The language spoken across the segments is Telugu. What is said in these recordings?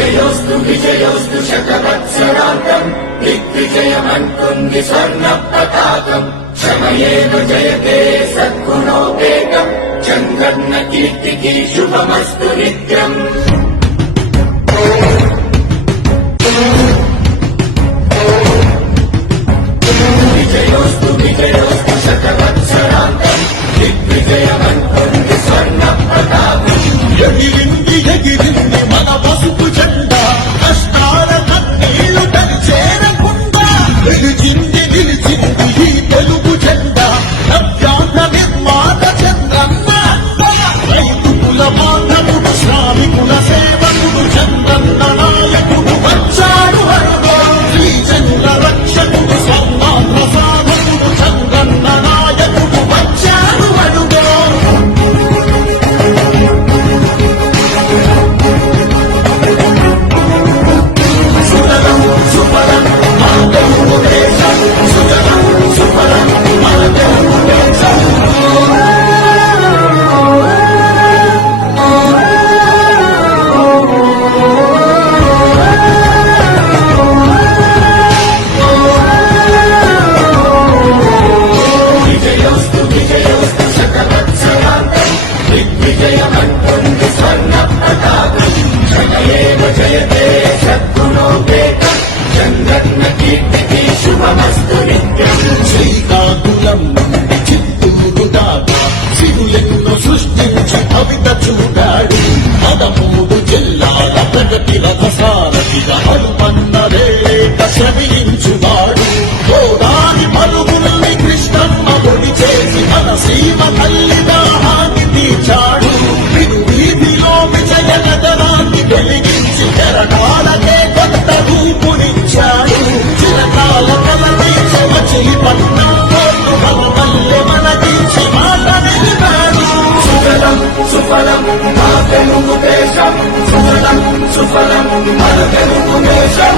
విజయోస్తు విజయోస్తు శతవత్సరాంతం దిగ్విజయమంటుంది స్వర్ణ పతాకం క్షమయేన జయతే సద్గుణోపేతం చంద్రన్న కీర్తికి శుభమస్తు నిత్యం. సద్గుణోపేతం చంద్రన్న కీర్తికి శుభమస్తు నిత్యం శ్రీకాకుళం నుండి చిత్తూరు దాకా సృష్టించి కవిత చూడాడు పదమూడు జిల్లాల ప్రగతి రథసారథిగా సుఫలం మన తెలుగు దేశం. సుఫలం సుఫలం మన తెలుగు దేశం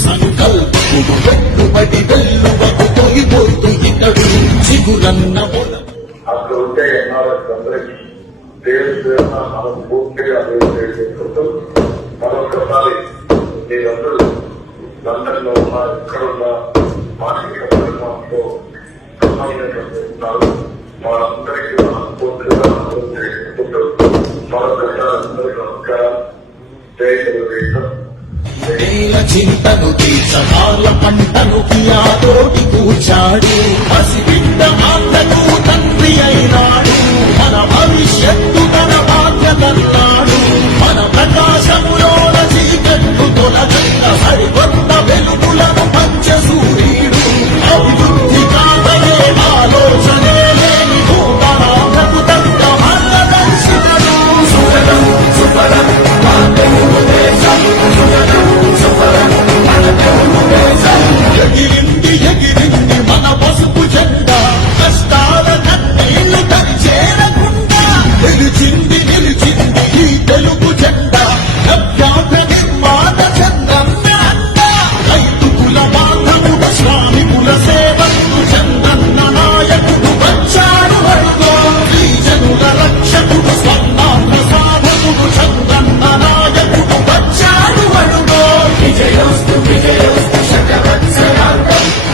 సంకల్పుడు పెట్టుబడి వెల్లువకు తొలిపోతు ఇతడు చిగురన్న అక్కడ ఉంటే ఎన్ఆర్ఎస్ అందరికీ దేవుడి మనం పూర్తిగా అభివృద్ధి చేసుకుంటూ మరొకసారి మీరందరూ ఉన్న ఇక్కడున్న మానసిక పరిమాణంతో సంబంధించినటువంటి వారందరికీ మనం పూర్తిగా అభివృద్ధి చేసుకుంటూ మరొకసారి అందరికీ నమస్కారం జై తెలుగుదేశం చింతను తీర్చకాల పంటను